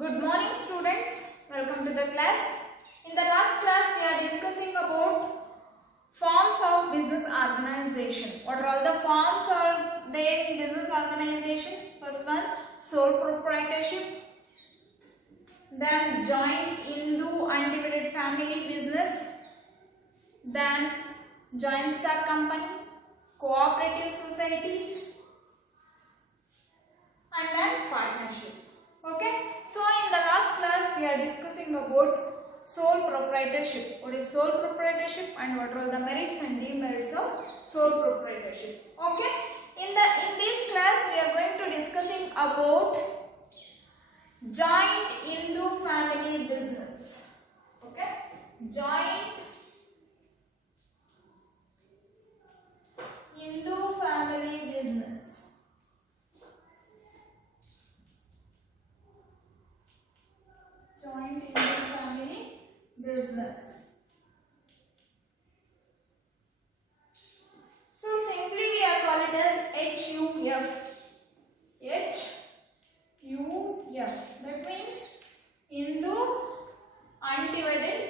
Good morning students, welcome to the class. In the last class we are discussing about forms of business organization. What are all the forms are there in business organization? First one, sole proprietorship, then joint Hindu undivided family business, then joint stock company, cooperative societies, and then partnership. Okay, so in the last class we are discussing about sole proprietorship. What is sole proprietorship and what are the merits and demerits of sole proprietorship? Okay, in this class we are going to discussing about joint Hindu family business. Okay, joint Hindu family business. Joint Hindu family business. So simply we are call it as HUF. HUF. That means Hindu undivided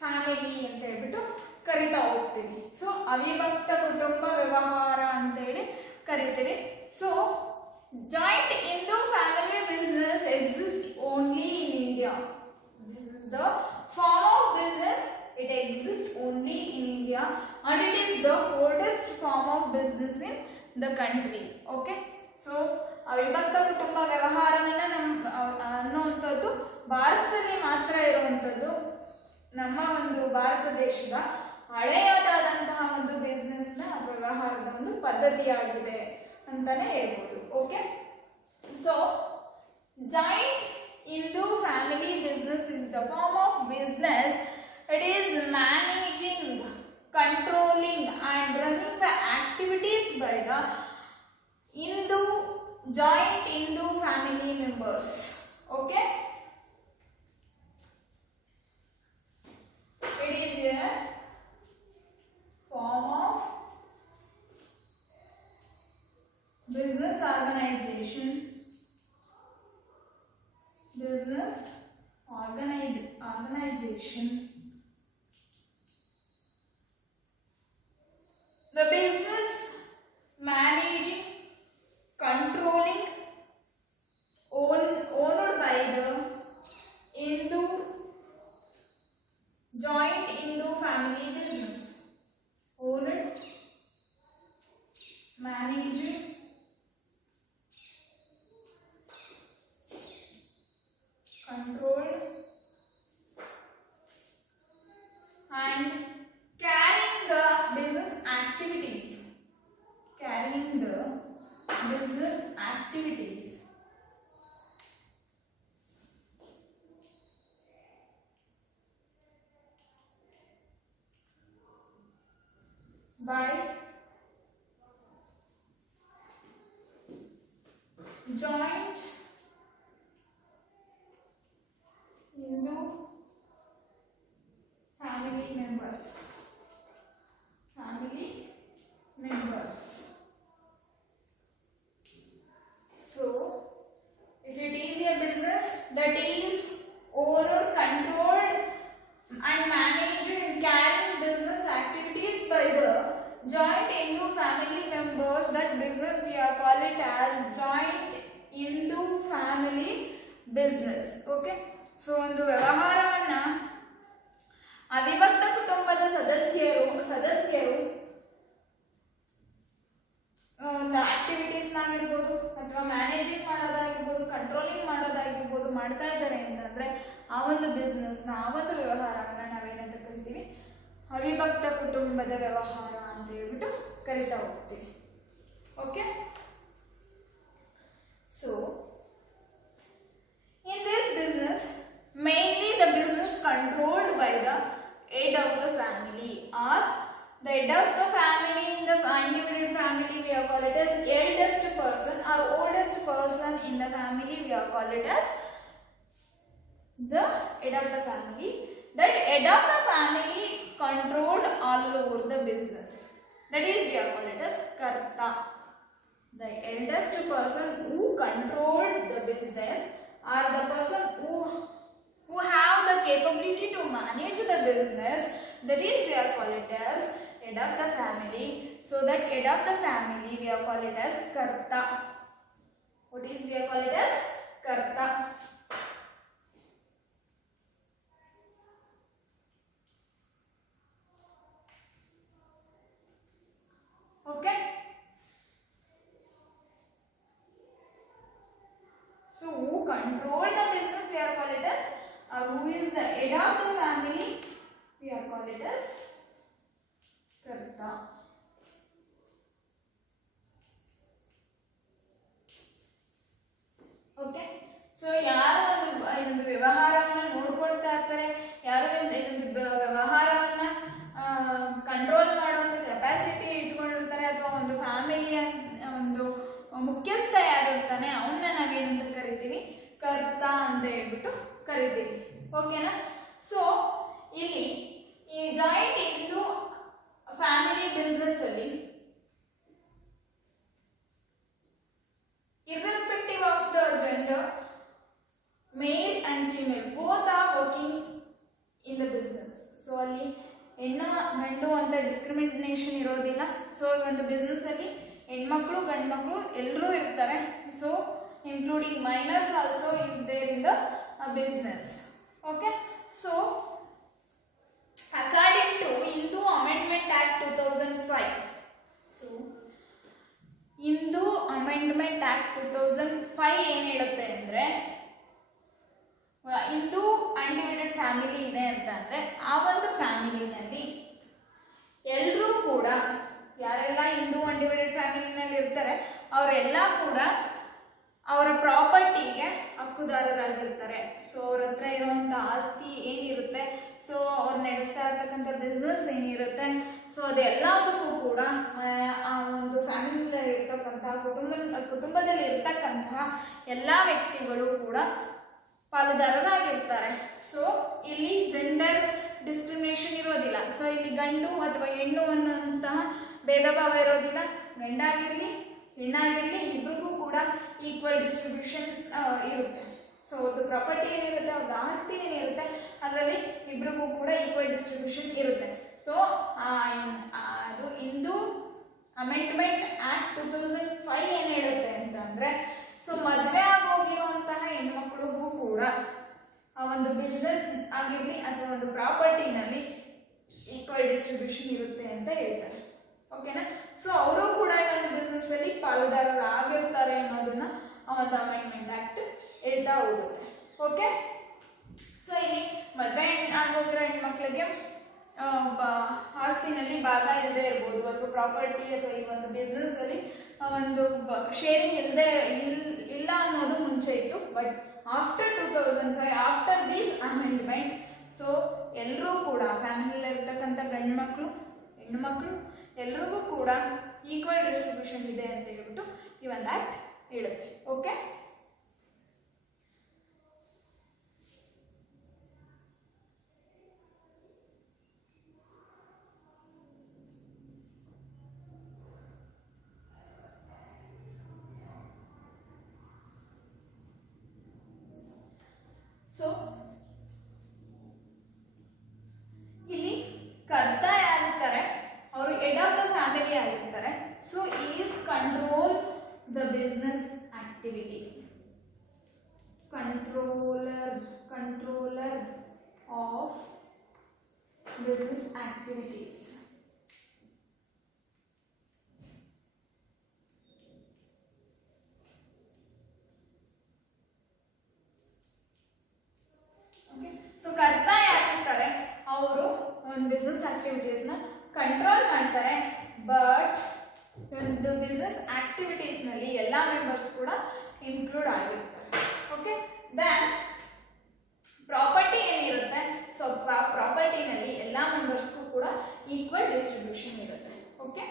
family ಅಂತ ಹೇಳ್ಬಿಟ್ಟು ಕರಿತಾ ಹೋಗ್ತೀವಿ. ಸೊ ಅವಿಭಕ್ತ ಕುಟುಂಬ ವ್ಯವಹಾರ ಅಂತ ಹೇಳಿ ಕರಿತೀವಿ. So joint Hindu family business exists only in India. This is the form of business. It exists only in India and it is the oldest form of business in the country. Okay. So ಅವಿಭಕ್ತ ಕುಟುಂಬ ವ್ಯವಹಾರವನ್ನ ಅನ್ನುವಂಥದ್ದು ಭಾರತದಲ್ಲಿ ಮಾತ್ರ ಇರುವಂಥದ್ದು. ನಮ್ಮ ಒಂದು ಭಾರತ ದೇಶದ ಹಳೆಯದಾದಂತಹ ಒಂದು ಬಿಸ್ನೆಸ್ ನ ಅಥವಾ ವ್ಯವಹಾರದ ಒಂದು ಪದ್ಧತಿಯಾಗಿದೆ ಅಂತಾನೆ ಹೇಳ್ಬೋದು. Okay, so joint Hindu family business is the form of business. It is managing, controlling and running the activities by the joint Hindu family members. Okay, it is a form of business organization. Business organization. The business managing, controlling, owned by the joint Hindu family business. Owned, managing, controlled and carrying the business activities. Carrying the business activities. By joint Hindu family members. So, if it is a business that is owned, controlled and managed and carrying business activities by the joint Hindu family members, that business we are call it as joint Hindu family business. Okay, so ಒಂದು ವ್ಯವಹಾರವನ್ನ ಅವಿಭಕ್ತ ಕುಟುಂಬದ ಸದಸ್ಯರು ಒಂದು ಆಕ್ಟಿವಿಟೀಸ್ ಆಗಿರ್ಬೋದು ಅಥವಾ ಮ್ಯಾನೇಜಿಂಗ್ ಮಾಡೋದಾಗಿರ್ಬೋದು, ಕಂಟ್ರೋಲಿಂಗ್ ಮಾಡೋದಾಗಿರ್ಬೋದು ಮಾಡ್ತಾ ಇದ್ದಾರೆ ಅಂತಂದ್ರೆ ಆ ಒಂದು ಬಿಸ್ನೆಸ್ ನ ಆ ಒಂದು ವ್ಯವಹಾರವನ್ನ ನಾವೇನಂತ ಕರಿತೀವಿ? ಅವಿಭಕ್ತ ಕುಟುಂಬದ ವ್ಯವಹಾರ ಅಂತ ಹೇಳ್ಬಿಟ್ಟು ಕರಿತಾ ಹೋಗ್ತೀವಿ. Okay, so in this business, mainly the business controlled by the head of the family or the head of the family in the undivided family. We are call it as eldest person or oldest person in the family. We are call it as the head of the family. That head of the family controlled all over the business. That is, we are call it as karta. The eldest person who controlled the business are the person who have the capability to manage the business. That is, we are call it as head of the family. So that head of the family we are call it as karta. What is we are call it as karta. Okay. So who control the business we are call it as, or who is the head of the family we are call it as karta. Okay. So ಯಾರು ಒಂದು ವ್ಯವಹಾರವನ್ನು ನೋಡ್ಕೊಳ್ತಾ ಇರ್ತಾರೆ, ಯಾರು ಒಂದು ವ್ಯವಹಾರವನ್ನ ಕಂಟ್ರೋಲ್ ಮಾಡುವಂಥ ಕೆಪಾಸಿಟಿ ಇಟ್ಕೊಂಡಿರ್ತಾರೆ, ಅಥವಾ ಒಂದು ಫ್ಯಾಮಿಲಿಯ ಒಂದು ಮುಖ್ಯಸ್ಥ ಯಾರು ಇರ್ತಾನೆ ಅವನ್ನ ನಾವೇನಂತ ಕರಿತೀವಿ, ಕರ್ತ ಅಂತ ಹೇಳ್ಬಿಟ್ಟು ಕರಿತೀವಿ. ಓಕೆನಾ. ಸೊ ಇಲ್ಲಿ ಈ ಜಾಯಿಂಟ್ ಇಂದು ಫ್ಯಾಮಿಲಿ ಬಿಸ್ನೆಸ್ ಅಲ್ಲಿ irrespective of the gender, male and female both are working in the business. So ಅಲ್ಲಿ ಹೆಣ್ಣು ಗಂಡು ಅಂತ ಡಿಸ್ಕ್ರಿಮಿನೇಷನ್ ಇರೋದಿಲ್ಲ. ಸೊ ಒಂದು ಬಿಸ್ನೆಸ್ ಅಲ್ಲಿ ಹೆಣ್ಮಕ್ಳು ಗಂಡು ಮಕ್ಕಳು ಎಲ್ಲರೂ ಇರ್ತಾರೆ. So including minors also is there in the business. Okay. So according to Hindu amendment act 2005, so Hindu amendment act 2005 ಏನ್ ಹೇಳುತ್ತೆ ಅಂದ್ರೆ, ಹಿಂದೂ ಅನ್ಡಿವೈಡೆಡ್ ಫ್ಯಾಮಿಲಿ ಇದೆ ಅಂತ ಅಂದ್ರೆ ಆ ಒಂದು ಫ್ಯಾಮಿಲಿನಲ್ಲಿ ಎಲ್ಲರೂ ಕೂಡ, ಯಾರೆಲ್ಲ ಹಿಂದೂ ಅನ್ಡಿವೈಡೆಡ್ ಫ್ಯಾಮಿಲಿನಲ್ಲಿ ಇರ್ತಾರೆ ಅವರೆಲ್ಲ ಕೂಡ ಅವರ ಪ್ರಾಪರ್ಟಿಗೆ ಹಕ್ಕುದಾರರಾಗಿರ್ತಾರೆ. ಸೊ ಅವ್ರ ಹತ್ರ ಇರುವಂಥ ಆಸ್ತಿ ಏನಿರುತ್ತೆ, ಸೊ ಅವ್ರು ನಡೆಸ್ತಾ ಇರ್ತಕ್ಕಂಥ ಬಿಸ್ನೆಸ್ ಏನಿರುತ್ತೆ, ಸೊ ಅದೆಲ್ಲದಕ್ಕೂ ಕೂಡ ಆ ಒಂದು ಫ್ಯಾಮಿಲಿಯಲ್ಲಿ ಇರ್ತಕ್ಕಂತಹ ಕುಟುಂಬದಲ್ಲಿ ಇರ್ತಕ್ಕಂತಹ ಎಲ್ಲ ವ್ಯಕ್ತಿಗಳು ಕೂಡ ಪಾಲುದಾರರಾಗಿರ್ತಾರೆ. ಸೊ ಇಲ್ಲಿ ಜೆಂಡರ್ ಡಿಸ್ಕ್ರಿಮಿನೇಷನ್ ಇರೋದಿಲ್ಲ. ಸೊ ಇಲ್ಲಿ ಗಂಡು ಅಥವಾ ಹೆಣ್ಣು ಅನ್ನುವಂತಹ ಭೇದ ಭಾವ ಇರೋದಿಲ್ಲ. ಗಂಡಾಗಿರಲಿ ಹೆಣ್ಣಾಗಿರಲಿ ಇಬ್ರಿಗೂ ಕೂಡ ಈಕ್ವಲ್ ಡಿಸ್ಟ್ರಿಬ್ಯೂಷನ್ ಇರುತ್ತೆ. ಸೊ ಅವ್ರದ್ದು ಪ್ರಾಪರ್ಟಿ ಏನಿರುತ್ತೆ, ಅವ್ರದ್ದು ಆಸ್ತಿ ಏನಿರುತ್ತೆ ಅದರಲ್ಲಿ ಇಬ್ರಿಗೂ ಕೂಡ ಈಕ್ವಲ್ ಡಿಸ್ಟ್ರಿಬ್ಯೂಷನ್ ಇರುತ್ತೆ. ಸೊ ಅದು ಹಿಂದೂ ಅಮೆಂಡ್ಮೆಂಟ್ ಆಕ್ಟ್ 2005 ಏನು ಹೇಳುತ್ತೆ ಅಂತಂದ್ರೆ, ಸೊ ಮದುವೆ ಆಗೋಗಿರುವಂತಹ ಹೆಣ್ಮಕ್ಳಿಗೂ ಕೂಡ ಆ ಒಂದು ಬಿಸ್ನೆಸ್ ಆಗಿರಲಿ ಅಥವಾ ಒಂದು ಪ್ರಾಪರ್ಟಿನಲ್ಲಿ ಈಕ್ವಲ್ ಡಿಸ್ಟ್ರಿಬ್ಯೂಷನ್ ಇರುತ್ತೆ ಅಂತ ಹೇಳ್ತಾರೆ. ಓಕೆನಾ. ಸೊ ಅವರು ಕೂಡ ಒಂದು ಬಿಸ್ನೆಸ್ ಅಲ್ಲಿ ಪಾಲುದಾರರಾಗಿರ್ತಾರೆ ಅನ್ನೋದನ್ನ ಆ ಒಂದು ಅಮೆಂಡ್ಮೆಂಟ್ ಆಕ್ಟ್ ಹೇಳ್ತಾ ಹೋಗುತ್ತೆ. ಓಕೆ. ಸೊ ಇಲ್ಲಿ ಮದುವೆ ಆಗೋಗಿರೋ ಹೆಣ್ಮಕ್ಳಿಗೆ ಆಸ್ತಿನಲ್ಲಿ ಭಾಗ ಇಲ್ಲದೆ ಇರ್ಬೋದು, ಅಥವಾ ಪ್ರಾಪರ್ಟಿ ಅಥವಾ ಈ ಒಂದು ಬಿಸ್ನೆಸ್ ಅಲ್ಲಿ ಒಂದು ಶೇರಿಂಗ್ ಇಲ್ಲ ಅನ್ನೋದು ಮುಂಚೆ ಇತ್ತು. But after 2005, after this amendment, so ಎಲ್ಲರೂ ಕೂಡ ಫ್ಯಾಮಿಲಿಯಲ್ಲಿ ಇರ್ತಕ್ಕಂಥ ಗಂಡು ಮಕ್ಕಳು ಹೆಣ್ಣು ಮಕ್ಕಳು ಎಲ್ರಿಗೂ ಕೂಡ ಈಕ್ವಲ್ ಡಿಸ್ಟ್ರಿಬ್ಯೂಷನ್ ಇದೆ ಅಂತ ಹೇಳ್ಬಿಟ್ಟು ಈ ಒಂದು ಆಕ್ಟ್ ಹೇಳುತ್ತೆ. ಓಕೆ. ಸೊ ಇಲ್ಲಿ ಕರ್ತ ಯಾರಿರ್ತಾರೆ ಅವರು ಹೆಡ್ ಆಫ್ ದ ಫ್ಯಾಮಿಲಿ ಆಗಿರ್ತಾರೆ. So is control the business activity. Controller of business activities. So ಕರ್ತ ಯಾರಿರ್ತಾರೆ ಅವರು ಒಂದು ಬಿಸ್ನೆಸ್ ಆಕ್ಟಿವಿಟೀಸ್ನ ಕಂಟ್ರೋಲ್ ಮಾಡ್ತಾರೆ. ಬಟ್ ಒಂದು ಬಿಸ್ನೆಸ್ ಆಕ್ಟಿವಿಟೀಸ್ನಲ್ಲಿ ಎಲ್ಲ ಮೆಂಬರ್ಸ್ ಕೂಡ ಇನ್ಕ್ಲೂಡ್ ಆಗಿರ್ತಾರೆ. ಓಕೆ. ದೆನ್ ಪ್ರಾಪರ್ಟಿ ಏನಿರುತ್ತೆ, ಸೊ ಪ್ರಾಪರ್ಟಿನಲ್ಲಿ ಎಲ್ಲ ಮೆಂಬರ್ಸ್ಗೂ ಕೂಡ ಈಕ್ವಲ್ ಡಿಸ್ಟ್ರಿಬ್ಯೂಷನ್ ಇರುತ್ತೆ. Okay.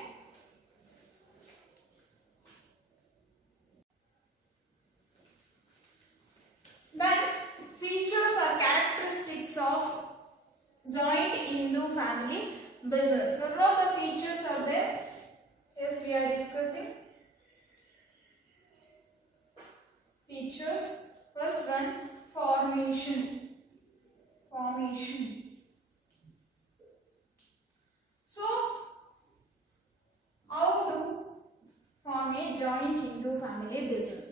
Then features or characteristics of joint Hindu family business. What are the features are there? Yes, we are discussing features First one, formation. Formation. So, how to form a joint Hindu family business?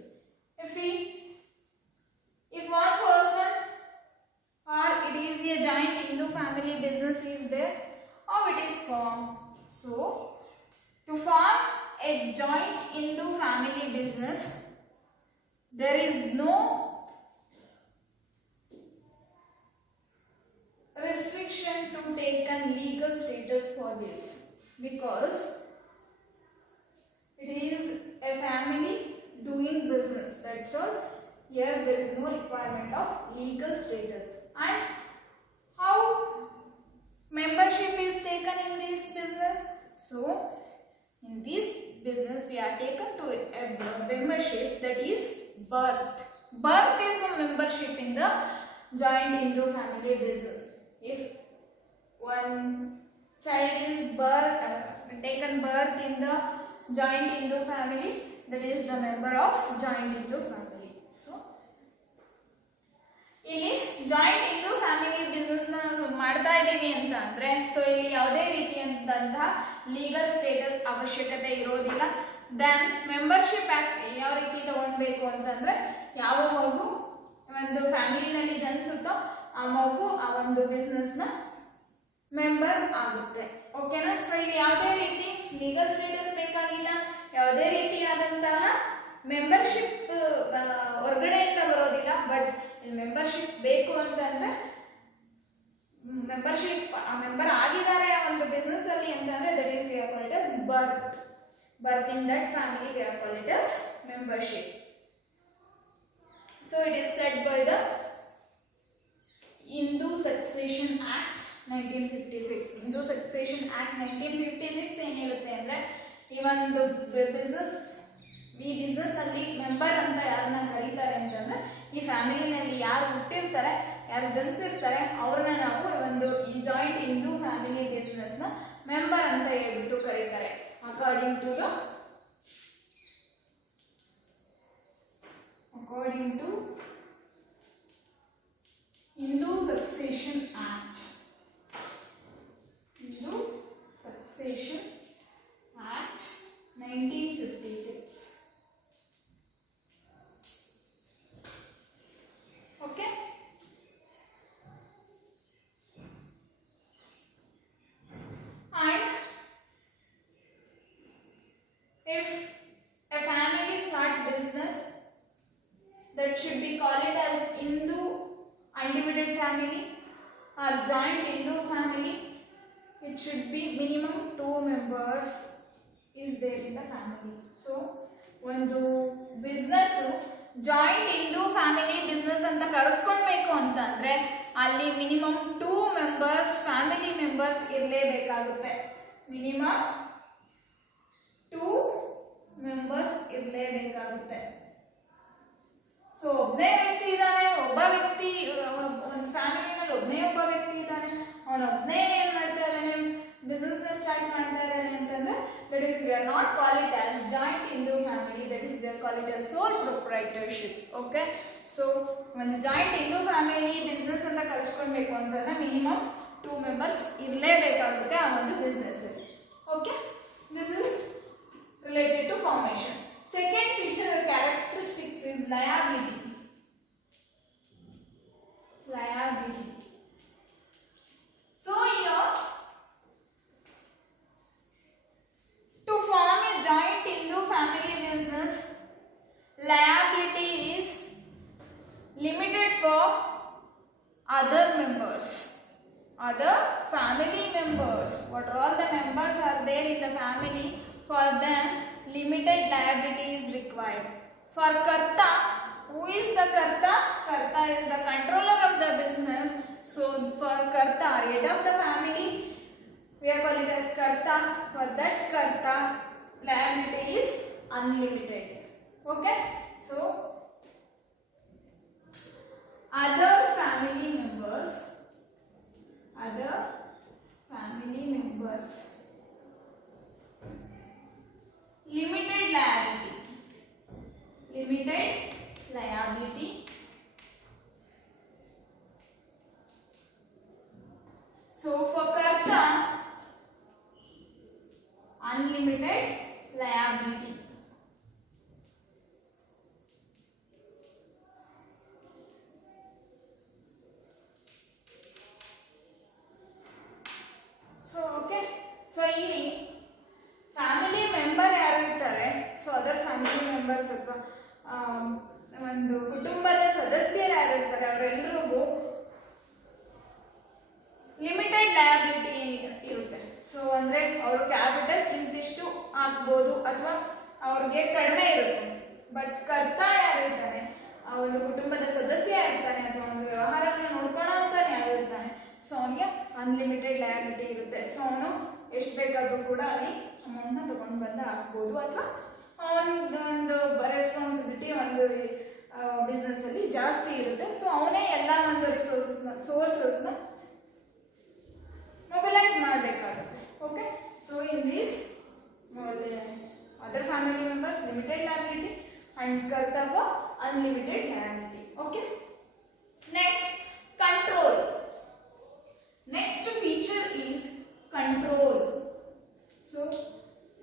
If one person or it is a joint Hindu family business is there, how it is formed? So, to form a joint Hindu family business, there is no restriction to take a legal status for this, because it is a family doing business. That's all. Here there is no requirement of legal status. And how membership is taken in this business? So, in this business we are taken to a membership, that is birth. Birth is a membership in the joint Hindu family business. If one child is taken birth in the joint Hindu family, that is the member of joint Hindu family. So, ಇಲ್ಲಿ ಜಾಯಿಂಟ್ Hindu family business ನಾವು ಮಾಡ್ತಾ ಇದ್ದೀವಿ ಅಂತ ಅಂದ್ರೆ, ಸೊ ಇಲ್ಲಿ ಯಾವುದೇ ರೀತಿಯಾದಂತಹ legal status ಅವಶ್ಯಕತೆ ಇರೋದಿಲ್ಲ. ದೆನ್ ಮೆಂಬರ್ಶಿಪ್ ಆಕ್ಟ್ ಯಾವ ರೀತಿ ತಗೊಳ್ಬೇಕು ಅಂತಂದ್ರೆ, ಯಾವ ಮಗು ಒಂದು ಫ್ಯಾಮಿಲಿನಲ್ಲಿ ಜನಿಸುತ್ತೋ ಆ ಮಗು ಆ ಒಂದು ಬಿಸ್ನೆಸ್ ನ ಮೆಂಬರ್ ಆಗುತ್ತೆ. ಓಕೆನಾ? ಸೊ ಇಲ್ಲಿ ಯಾವುದೇ ರೀತಿ ಲೀಗಲ್ ಸ್ಟೇಟಸ್ ಬೇಕಾಗಿಲ್ಲ, ಯಾವುದೇ ರೀತಿಯಾದಂತಹ ಮೆಂಬರ್ಶಿಪ್ ಹೊರಗಡೆಯಿಂದ ಬರೋದಿಲ್ಲ. ಬಟ್ ಇಲ್ಲಿ ಮೆಂಬರ್ಶಿಪ್ ಬೇಕು ಅಂತಂದ್ರೆ, ಮೆಂಬರ್ ಆಗಿದ್ದಾರೆ ಆ ಒಂದು ಬಿಸ್ನೆಸ್ ಅಲ್ಲಿ ಅಂತಂದ್ರೆ, that is we are called it as birth in that family, we are called it as membership. So it is said by the Hindu Succession Act 1956. Hindu Succession Act 1956 ಏನು ಹೇಳುತ್ತೆ ಅಂದ್ರೆ, ಈ ಒಂದು ಬಿಸ್ನೆಸ್, ಈ ಬಿಸ್ನೆಸ್ ನಲ್ಲಿ ಮೆಂಬರ್ ಅಂತ ಯಾರನ್ನ ಕರೀತಾರೆ ಅಂತಂದ್ರೆ, ಈ ಫ್ಯಾಮಿಲಿನಲ್ಲಿ ಯಾರು ಹುಟ್ಟಿರ್ತಾರೆ, ಯಾರು ಜನಿಸಿರ್ತಾರೆ, ಅವ್ರನ್ನ ನಾವು ಒಂದು ಈ ಜಾಯಿಂಟ್ ಹಿಂದೂ ಫ್ಯಾಮಿಲಿ ಬಿಸ್ನೆಸ್ ನ ಮೆಂಬರ್ ಅಂತ ಹೇಳ್ಬಿಟ್ಟು ಕರೀತಾರೆ. According to Hindu Succession Act. Hindu Succession Act 1956. Okay? And if a family start business, that should be called it as Hindu undivided family or joint Hindu family. It should be minimum 2 members is there in the family. So, ಒಂದು business joint Hindu family business ಅಂತ ಕರೆಸ್ಕೊಳ್ಬೇಕು ಅಂತಂದ್ರೆ, ಅಲ್ಲಿ minimum 2 members family members ಇರಲೇಬೇಕಾಗುತ್ತೆ. Minimum 2 members ಇರಲೇಬೇಕಾಗುತ್ತೆ. So ಒಬ್ಬನೇ ವ್ಯಕ್ತಿ ಇದ್ದಾನೆ, ಒಬ್ಬ ವ್ಯಕ್ತಿ ಒಂದು ಫ್ಯಾಮಿಲಿನಲ್ಲಿ ಒಬ್ಬ ವ್ಯಕ್ತಿ ಇದ್ದಾನೆ, ಅವನೊಬ್ಬನೇ ಏನ್ ಮಾಡ್ತಾ ಇದ್ದಾನೆ, ಬಿಸ್ನೆಸ್ ಸ್ಟಾರ್ಟ್ ಮಾಡ್ತಾ ಇದ್ದಾನೆ ಅಂತಂದ್ರೆ, that is we R not call it as joint Hindu family, that is we are call it as soul proprietorship. Okay? So ಒಂದು ಜಾಯಿಂಟ್ ಹಿಂದೂ ಫ್ಯಾಮಿಲಿ ಬಿಸ್ನೆಸ್ ಅಂತ ಕಲ್ಸ್ಕೊಳ್ಬೇಕು ಅಂತಂದ್ರೆ ಮಿನಿಮಮ್ 2 ಮೆಂಬರ್ಸ್ ಇರಲೇಬೇಕಾಗುತ್ತೆ ಆ ಒಂದು business. Okay? This is related to formation. Second feature or characteristics is liability. Liability. So here, to form a joint Hindu family business, liability is limited for other members, other family members. What are all the members are there in the family? For them, limited liability is required. For Karta, who is the Karta? Karta is the controller of the business. So, for Karta, head of the family, we are calling it as Karta. For that Karta, liability is unlimited. Okay? So, other family members, limited liability members ಅಥವಾ ಒಂದು ಕುಟುಂಬದ ಸದಸ್ಯರು ಯಾರಿರ್ತಾರೆ ಅವರೆಲ್ಲರಿಗೂ limited liability ಇರುತ್ತೆ. ಸೊ ಅಂದ್ರೆ ಅವ್ರ ಕ್ಯಾಪಿಟಲ್ ಇಂತಿಷ್ಟು ಆಗ್ಬೋದು ಅಥವಾ ಅವ್ರಿಗೆ ಕಡಿಮೆ ಇರುತ್ತೆ. ಬಟ್ ಕರ್ತ ಯಾರಿರ್ತಾನೆ, ಆ ಒಂದು ಕುಟುಂಬದ ಸದಸ್ಯ ಇರ್ತಾನೆ ಅಥವಾ ಒಂದು ವ್ಯವಹಾರವನ್ನು ನೋಡ್ಕೊಳ್ಳೋ ಅಂತಾನೆ ಯಾರಿರ್ತಾನೆ, ಸೊ ಅವನಿಗೆ ಅನ್ಲಿಮಿಟೆಡ್ ಲಯಬಿಲಿಟಿ ಇರುತ್ತೆ. ಸೊ ಅವನು ಎಷ್ಟು ಬೇಕಾದ್ರೂ ಕೂಡ ಅಲ್ಲಿ ಅಮೌಂಟ್ನ ತಗೊಂಡು ಬಂದು ಹಾಕ್ಬೋದು ಅಥವಾ ಒಂದು ರೆಸ್ಪಾನ್ಸಿಬಿಲಿಟಿ ಒಂದು ಬಿಸ್ನೆಸ್ ಅಲ್ಲಿ ಜಾಸ್ತಿ ಇರುತ್ತೆ. ಸೊ ಅವನೇ ಎಲ್ಲ ಒಂದು ಸೋರ್ಸಸ್ನ ಮೊಬಿಲೈಸ್ ಮಾಡಬೇಕಾಗುತ್ತೆ. Okay, so in this other family members limited liability and kartava unlimited liability. Okay, next control. Next feature is control. So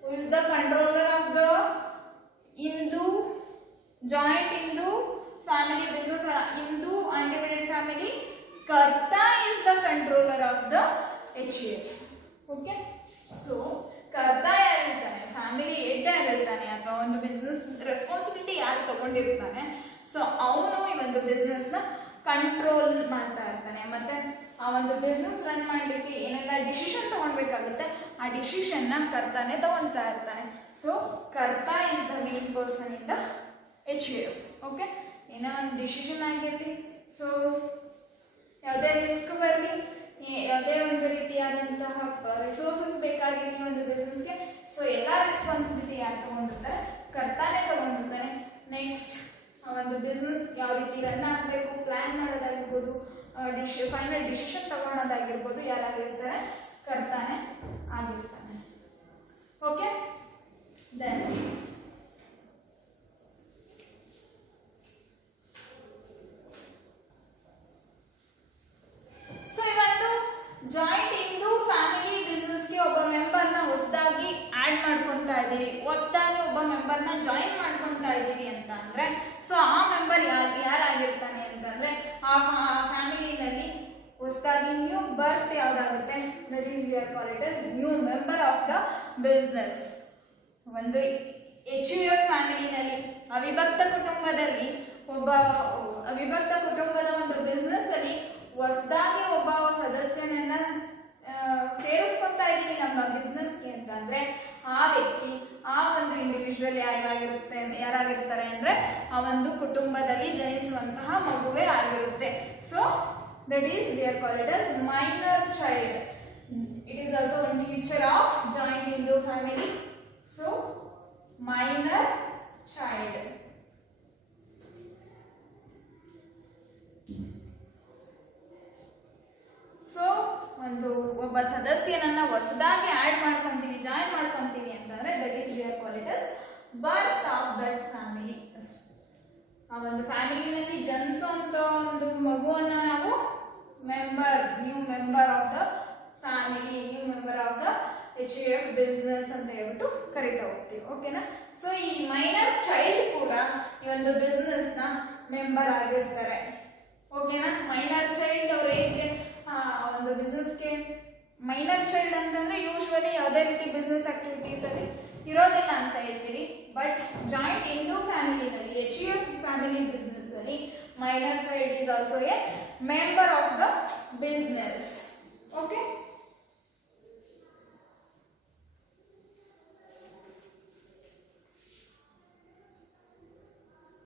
who is the controller of the Hindu joint Hindu family business or Hindu undivided family? Karta is the controller of the HUF. Okay, so ಕರ್ತ ಯಾರಿರ್ತಾನೆ, family head ಯಾರಿರ್ತಾನೆ ಅಥವಾ ಒಂದು business responsibility ಯಾರು ತಗೊಂಡಿರ್ತಾನೆ, ಸೊ ಅವನು ಈ ಒಂದು ಬಿಸ್ನೆಸ್ನ ಕಂಟ್ರೋಲ್ ಮಾಡ್ತಾ ಇರ್ತಾನೆ. ಮತ್ತೆ ಆ ಒಂದು ಬಿಸ್ನೆಸ್ ರನ್ ಮಾಡಲಿಕ್ಕೆ ಏನೆಲ್ಲ ಡಿಸಿಷನ್ ತಗೊಳ್ಬೇಕಾಗುತ್ತೆ ಆ ಡಿಸಿಷನ್ನ ಕರ್ತಾನೆ ತಗೊಳ್ತಾ ಇರ್ತಾನೆ. ಸೊ ಕರ್ತ is the main person in the HUF. Okay, ಏನೋ ಒಂದು ಡಿಸಿಷನ್ ಆಗಿರಲಿ, ಸೊ ಯಾವುದೇ ರಿಸ್ಕ್ ಬರಲಿ, ಯಾವುದೇ ಒಂದು ರೀತಿಯಾದಂತಹ ರಿಸೋರ್ಸಸ್ ಬೇಕಾಗಿರಲಿ ಒಂದು ಬಿಸ್ನೆಸ್ಗೆ, ಸೊ ಎಲ್ಲ ರೆಸ್ಪಾನ್ಸಿಬಿಲಿಟಿ ಯಾರು ತಗೊಂಡಿರ್ತಾರೆ, ಕರ್ತಾನೆ ತಗೊಂಡಿರ್ತಾನೆ. ನೆಕ್ಸ್ಟ್ ಒಂದು ಬಿಸ್ನೆಸ್ ಯಾವ ರೀತಿ ರನ್ ಆಗಬೇಕು ಪ್ಲಾನ್ ಮಾಡೋದಾಗಿರ್ಬೋದು, ಫೈನಲ್ ಡಿಸಿಷನ್ ತಗೊಳೋದಾಗಿರ್ಬೋದು, ಯಾರಾಗಿರ್ತಾರೆ, ಕರ್ತಾನೆ ಆಗಿರ್ತಾನೆ. ಓಕೆ, ದೆನ್ ಸೊ ಈ ಒಂದು ಜಾಯಿಂಟ್ ಹಿಂದೂ ಫ್ಯಾಮಿಲಿ ಬಿಸ್ನೆಸ್ಗೆ ಒಬ್ಬ ಮೆಂಬರ್ನ ಹೊಸದಾಗಿ ಆಡ್ ಮಾಡ್ಕೊತಾ ಇದ್ದೀವಿ, ಹೊಸದಾಗಿ ಒಬ್ಬ ಮೆಂಬರ್ನ ಜಾಯಿನ್ ಮಾಡ್ಕೊತಾ ಇದ್ದೀವಿ ಅಂತ ಅಂದ್ರೆ, ಸೊ ಆ ಮೆಂಬರ್ ಯಾರಾಗಿರ್ತಾನೆ ಅಂತಂದ್ರೆ ಆ ಫ್ಯಾಮಿಲಿನಲ್ಲಿ ಹೊಸದಾಗಿ ನ್ಯೂ ಬರ್ತ್ ಯಾವ್ದಾಗುತ್ತೆ, that is we are call it as new member of the business. ಒಂದು HUF ಫ್ಯಾಮಿಲಿನಲ್ಲಿ ಅವಿಭಕ್ತ ಕುಟುಂಬದಲ್ಲಿ ಅವಿಭಕ್ತ ಕುಟುಂಬದ ಒಂದು ಬಿಸ್ನೆಸ್ ಅಲ್ಲಿ ಹೊಸದಾಗಿ ಒಬ್ಬ ಸದಸ್ಯನನ್ನ ಸೇರಿಸ್ಕೊತಾ ಇದೀವಿ ನಮ್ಮ ಬಿಸ್ನೆಸ್ಗೆ ಅಂತಂದ್ರೆ ಆ ವ್ಯಕ್ತಿ ಆ ಒಂದು ಇಂಡಿವಿಜುವಲ್ ಯಾರಾಗಿರ್ತಾರೆ ಅಂದ್ರೆ ಆ ಒಂದು ಕುಟುಂಬದಲ್ಲಿ ಜನಿಸುವಂತಹ ಮಗುವೇ ಆಗಿರುತ್ತೆ. So that is we are call it as minor child. It is also one feature of joint Hindu family. So minor child. So ಒಂದು ಒಬ್ಬ ಸದಸ್ಯನನ್ನ ಹೊಸದಾಗಿ ಆಡ್ ಮಾಡ್ಕೊಂತೀವಿ, ಜಾಯಿನ್ ಮಾಡ್ಕೊಂತೀವಿ ಅಂತಂದ್ರೆ that is we are call it as birth of that family. ಆ ಒಂದು ಫ್ಯಾಮಿಲಿನಲ್ಲಿ ಜನಿಸುವಂತ ಒಂದು ಮಗುವನ್ನ ನಾವು new member of the family, new member of the HUF business ಅಂತ ಹೇಳ್ಬಿಟ್ಟು ಕರಿತಾ ಹೋಗ್ತೀವಿ. ಓಕೆನಾ, ಸೊ ಈ ಮೈನರ್ ಚೈಲ್ಡ್ ಕೂಡ ಈ ಒಂದು ಬಿಸ್ನೆಸ್ ನ ಮೆಂಬರ್ ಆಗಿರ್ತಾರೆ. ಓಕೆನಾ, ಮೈನರ್ ಚೈಲ್ಡ್ ಅವ್ರು ಹೇಗೆ ಒಂದು ಬಿಸ್ನೆಸ್ಗೆ ಮೈನರ್ ಚೈಲ್ಡ್ ಅಂತಂದ್ರೆ ಯೂಶುವಲಿ ಯಾವುದೇ ರೀತಿ ಬಿಸ್ನೆಸ್ ಆಕ್ಟಿವಿಟೀಸ್ ಅಲ್ಲಿ ಇರೋದಿಲ್ಲ ಅಂತ ಹೇಳ್ತೀವಿ. ಬಟ್ ಜಾಯಿಂಟ್ ಹಿಂದೂ ಫ್ಯಾಮಿಲಿನಲ್ಲಿ HUF ಫ್ಯಾಮಿಲಿ ಬಿಸ್ನೆಸ್ ಅಲ್ಲಿ minor child is also a member of the business. Okay.